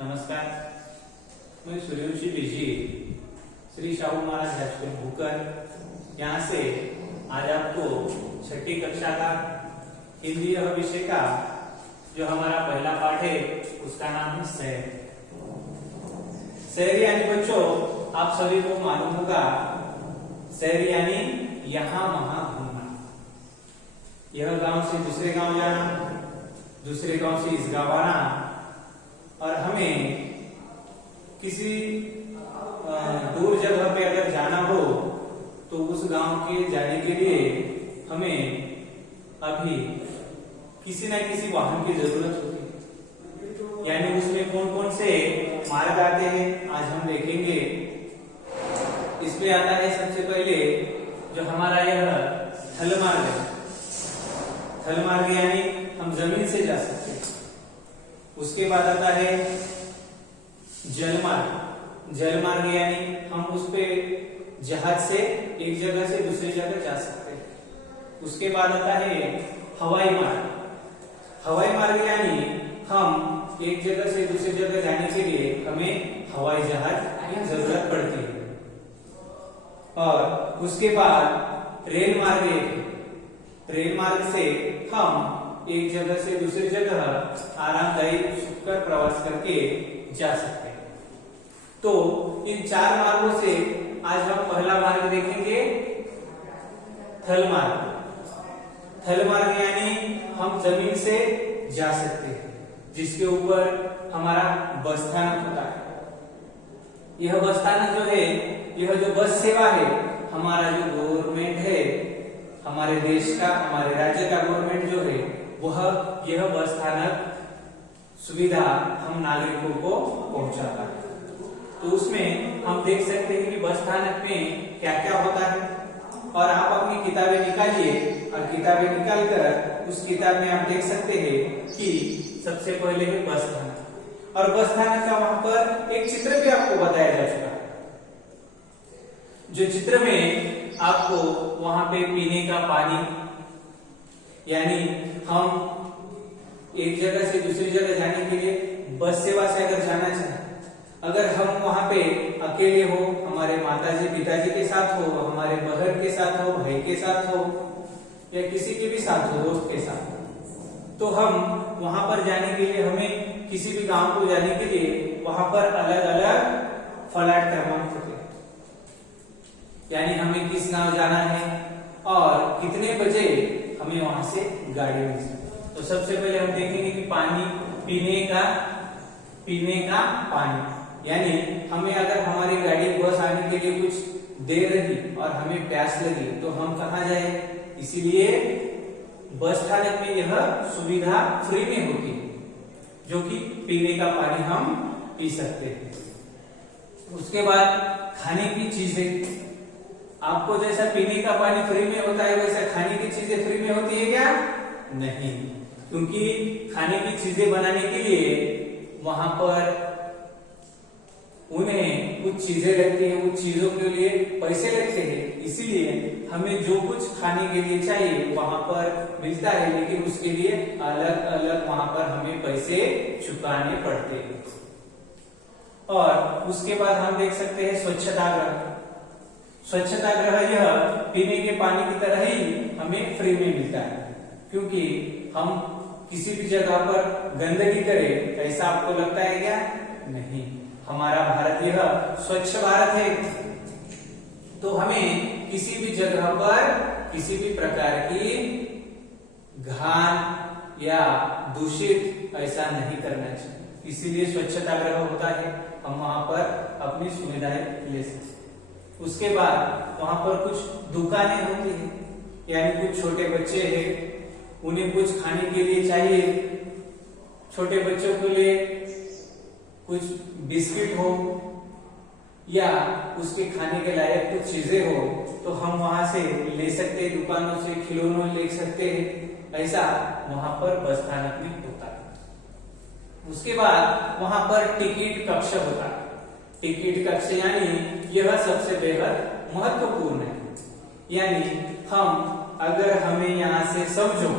नमस्कार, मैं सूर्यवंशी बेजी श्री शाहू महाराज हाईस्कूल भूकर यहाँ से आज आपको छठी कक्षा का हिंदी विषय का जो हमारा पहला पाठ है उसका नाम है शहर। शहर यानी बच्चों आप सभी को मालूम होगा, शहर यानी यहाँ वहां घूमना, यह गांव से दूसरे गांव जाना, दूसरे गांव से इस गांव आना, और हमें किसी दूर जगह पे अगर जाना हो तो उस गांव के जाने के लिए हमें अभी किसी न किसी वाहन की जरूरत होती है। यानी उसमें कौन कौन से मार्ग आते हैं आज हम देखेंगे। इसमें आता है सबसे पहले जो हमारा यह थल मार्ग है। थल मार्ग यानी हम जमीन से जा सकते हैं। उसके बाद आता है जल मार्ग। जल मार्ग यानी हम उस पे जहाज से एक जगह से दूसरी जगह जा सकते हैं। उसके बाद आता है हवाई मार्ग। हवाई मार्ग यानी हम एक जगह से दूसरी जगह जाने के लिए हमें हवाई जहाज की जरूरत पड़ती है। और उसके बाद रेल मार्ग है। रेल मार्ग से हम एक जगह से दूसरी जगह आरामदायी सुखकर प्रवास करके जा सकते हैं। तो इन चार मार्गों से आज हम पहला मार्ग देखेंगे, थल मार्ग। थल मार्ग यानी हम जमीन से जा सकते हैं, जिसके ऊपर हमारा बस स्थानक होता है। यह बस स्थानक जो है, यह जो बस सेवा है, हमारा जो गवर्नमेंट है, हमारे देश का, हमारे राज्य का गवर्नमेंट जो है, वह यह बस स्थानक सुविधा हम नागरिकों को पहुंचाता है। तो उसमें हम देख सकते हैं कि बस स्थानक में क्या क्या होता है। और आप अपनी किताबें निकालिए और किताबें निकालकर उस किताब में आप देख सकते हैं कि सबसे पहले है बस स्थानक। और बस स्थानक का वहां पर एक चित्र भी आपको बताया जा चुका है, जो चित्र में आपको वहां पे पीने का पानी, यानी हम एक जगह से दूसरी जगह जाने के लिए बस सेवा से अगर जाना चाहें, अगर हम वहां पे अकेले हो, हमारे माताजी पिताजी के साथ हो, हमारे बहन के साथ हो, भाई के साथ हो, या किसी के भी साथ हो, दोस्त के साथ, तो हम वहां पर जाने के लिए, हमें किसी भी गांव को जाने के लिए वहां पर अलग अलग फ्लैट क्रमांक होते हैं। यानी हमें किस गांव जाना है और कितने बजे हमें वहां से गाड़ी मिल सकती। तो सबसे पहले हम देखेंगे कि पानी, पीने का पानी, यानी हमें अगर हमारी गाड़ी बस आने के लिए कुछ देर रही और हमें प्यास लगी तो हम कहाँ जाए। इसीलिए बस स्थानक में यह सुविधा फ्री में होती है, जो कि पीने का पानी हम पी सकते हैं। उसके बाद खाने की चीजें, आपको जैसा पीने का पानी फ्री में होता है वैसा खाने की चीजें फ्री में होती है क्या? नहीं, क्योंकि खाने की चीजें बनाने के लिए वहां पर उन्हें कुछ चीजें लगती हैं, उन चीजों के लिए पैसे लगते हैं। इसीलिए हमें जो कुछ खाने के लिए चाहिए वहां पर मिलता है, लेकिन उसके लिए अलग अलग वहां पर हमें पैसे चुकाने पड़ते हैं। और उसके बाद हम देख सकते हैं स्वच्छता गृह। स्वच्छता गृह यह पीने के पानी की तरह ही हमें फ्री में मिलता है, क्योंकि हम किसी भी जगह पर गंदगी करें, ऐसा आपको लगता है क्या? नहीं, हमारा भारत यह स्वच्छ भारत है, तो हमें किसी भी जगह पर किसी भी प्रकार की घान या दूषित ऐसा नहीं करना चाहिए। इसीलिए स्वच्छता गृह होता है, हम वहां पर अपनी सुविधाएं ले सकते हैं। उसके बाद वहां पर कुछ दुकानें होती हैं, यानी कुछ छोटे बच्चे हैं, उन्हें कुछ खाने के लिए चाहिए, छोटे बच्चों के लिए कुछ बिस्किट हो या उसके खाने के लायक कुछ चीजें हो, तो हम वहां से ले सकते हैं, दुकानों से खिलौने ले सकते हैं। ऐसा वहां पर बस स्थानक में होता है। उसके बाद वहां पर टिकट कक्ष होता है। टिकट कक्ष यानी यह सबसे बेहद महत्वपूर्ण है। यानी हम अगर हमें यहाँ से समझो,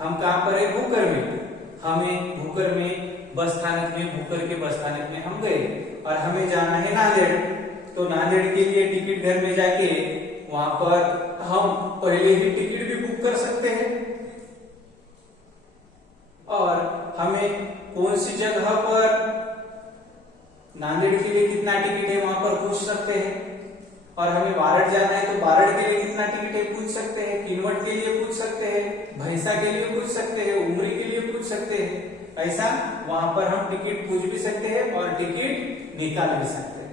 हम कहाँ पर है? भूकर में। हमें भूकर में बस स्थानक में बुक करके बस स्थानक में हम गए और हमें जाना है नांदेड़। तो नांदेड़ के लिए टिकट घर में जाके वहां पर हम पहले ही टिकट भी बुक कर सकते हैं और हमें कौन सी जगह पर नांदेड़ के लिए कितना टिकट है वहां पर पूछ सकते हैं और हमें बारड जाना है तो बारड के लिए कितना टिकट है पूछ सकते हैं, किनवट के लिए पूछ सकते हैं, भैंसा के लिए पूछ सकते हैं, उमरी के लिए पूछ सकते हैं। ऐसा वहां पर हम टिकट पूछ भी सकते हैं और टिकट निकाल भी सकते हैं।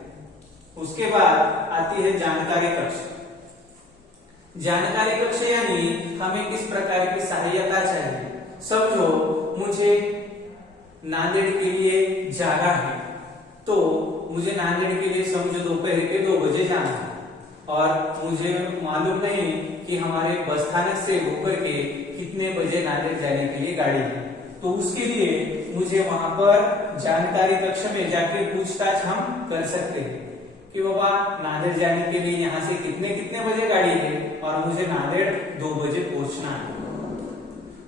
उसके बाद आती है जानकारी कक्ष। जानकारी कक्ष यानी हमें किस प्रकार की सहायता चाहिए। समझो मुझे नांदेड़ के लिए जाना है तो मुझे नांदेड़ के लिए समझो दोपहर के 2 बजे जाना है और मुझे मालूम नहीं कि हमारे बस स्थानक से होकर के कितने बजे नांदेड़ जाने के लिए गाड़ी है। तो उसके लिए मुझे वहां पर जानकारी कक्ष में जाके पूछताछ हम कर सकते हैं कि बाबा नांदेड़ जाने के लिए यहाँ से कितने कितने बजे गाड़ी है और मुझे नांदेड़ 2 बजे पहुंचना है,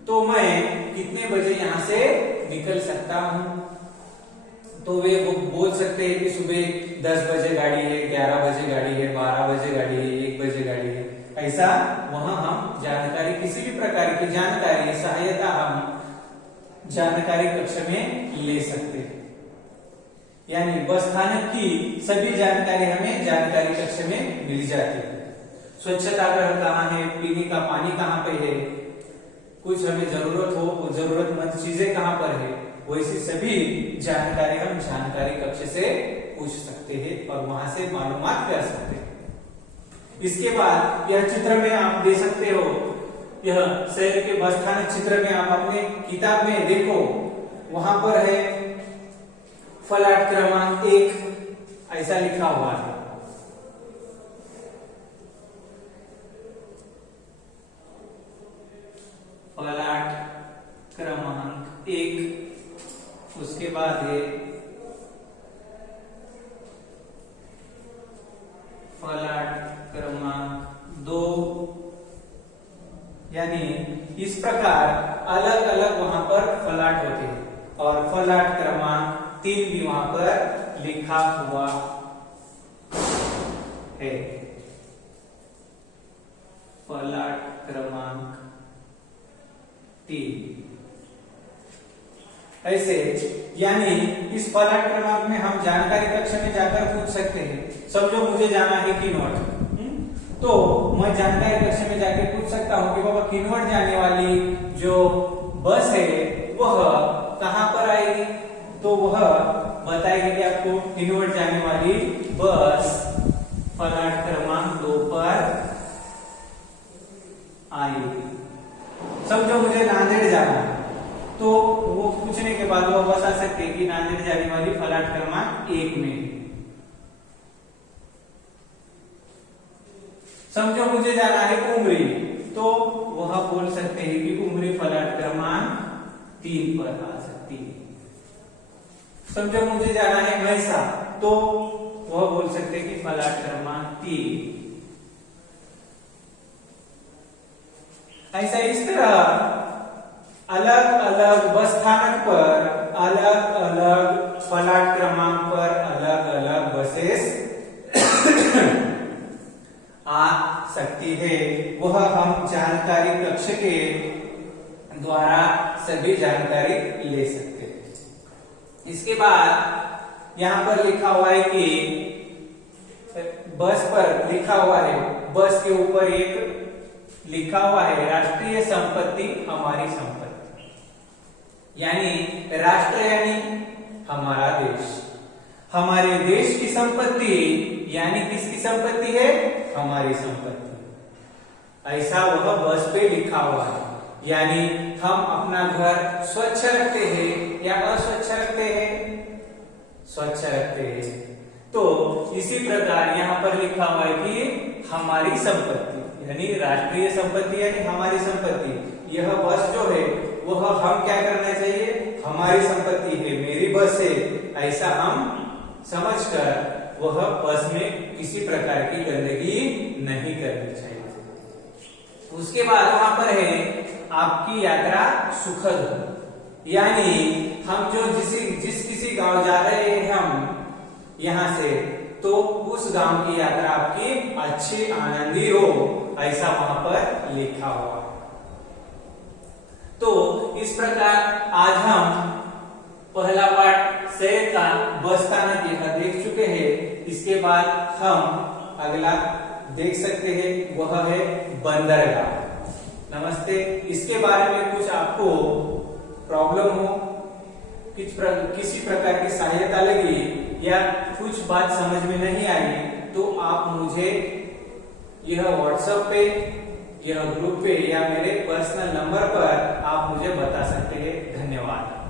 तो मैं कितने बजे यहाँ से निकल सकता हूँ। तो वे बोल सकते हैं कि सुबह 10 बजे गाड़ी है, 11 बजे गाड़ी है, 12 बजे गाड़ी है, 1 बजे गाड़ी है। ऐसा वहां हम जानकारी, किसी भी प्रकार की जानकारी सहायता हम जानकारी कक्ष में ले सकते हैं। यानी बस स्थानक की सभी जानकारी हमें जानकारी कक्ष में मिल जाती है। स्वच्छता गृह कहाँ है, पीने का पानी कहाँ पे है, कुछ हमें जरूरत हो जरूरतमंद चीजें कहाँ पर है, वैसी सभी जानकारी हम जानकारी कक्ष से पूछ सकते हैं और वहां से मालूमात कर सकते हैं। इसके बाद यह चित्र में आप दे सकते हो, यह शहर के बस स्थानक चित्र में आप अपने किताब में देखो, वहां पर है फलाट क्रमांक 1 ऐसा लिखा हुआ है। फलाट क्रमांक 1, उसके बाद है फलाट क्रमांक 2। यानी इस प्रकार अलग अलग वहां पर फलाट होते हैं और फलाट क्रमांक 3 भी वहां पर लिखा हुआ है। फलाट क्रमांक 3 ऐसे, यानी इस फलाट क्रमांक में हम जानकारी कक्ष में जाकर पूछ सकते हैं। समझो मुझे जाना है किनवट, तो मैं जानकारी कक्ष में जाकर पूछ सकता हूँ कि बाबा किनवट जाने वाली जो बस है वह कहाँ पर आएगी, तो वह बताएगी कि आपको किनवट जाने वाली बस फलाट क्रमांक 2 पर आएगी। समझो मुझे नांदेड़ जाना है तो वो पूछने के बाद वो बता सकते हैं कि नांदेड़ जाने वाली फलाट क्रमांक 1 में। समझो मुझे जाना है उमरी, तो वह बोल सकते हैं कि उमरी फलाट क्रमांक 3 पर आ सकती है। समझो मुझे जाना है भैंसा, तो वह बोल सकते हैं कि फलाट क्रमांक 3। ऐसा इस तरह अलग अलग बस स्थानक पर अलग अलग फलाट क्रमांक पर अलग अलग बसेस आ सकती है। वह हम जानकारी कक्ष के द्वारा सभी जानकारी ले सकते हैं। इसके बाद यहां पर लिखा हुआ है कि बस पर लिखा हुआ है, बस के ऊपर एक लिखा हुआ है राष्ट्रीय संपत्ति हमारी संपत्ति। यानी राष्ट्र यानी हमारा देश, हमारे देश की संपत्ति यानी किसकी संपत्ति है, हमारी संपत्ति। ऐसा वह बस पे लिखा हुआ है। यानी हम अपना घर स्वच्छ रखते हैं या अस्वच्छ रखते हैं, स्वच्छ रखते हैं। तो इसी प्रकार यहाँ पर लिखा हुआ है कि हमारी संपत्ति यानी राष्ट्रीय संपत्ति यानी हमारी संपत्ति। यह बस जो है वह हम क्या करना चाहिए, हमारी संपत्ति है, मेरी बस है, ऐसा हम समझकर वह बस में किसी प्रकार की गंदगी नहीं करनी चाहिए। उसके बाद वहां पर है आपकी यात्रा सुखद हो, यानी हम जो जिस किसी गांव जा रहे हैं हम यहाँ से, तो उस गांव की यात्रा आपकी अच्छी आनंदी हो, ऐसा वहां पर लिखा हुआ है। तो इस प्रकार आज हम पहला पाठ शहर का बस्ताना देख चुके हैं। इसके बाद हम अगला देख सकते हैं, वह है बंदरगाह। नमस्ते। इसके बारे में कुछ आपको प्रॉब्लम हो, किसी प्रकार की सहायता लगी या कुछ बात समझ में नहीं आई, तो आप मुझे यह व्हाट्सएप पे, यह ग्रुप पे या मेरे पर्सनल नंबर पर आप मुझे बता सकते हैं। धन्यवाद।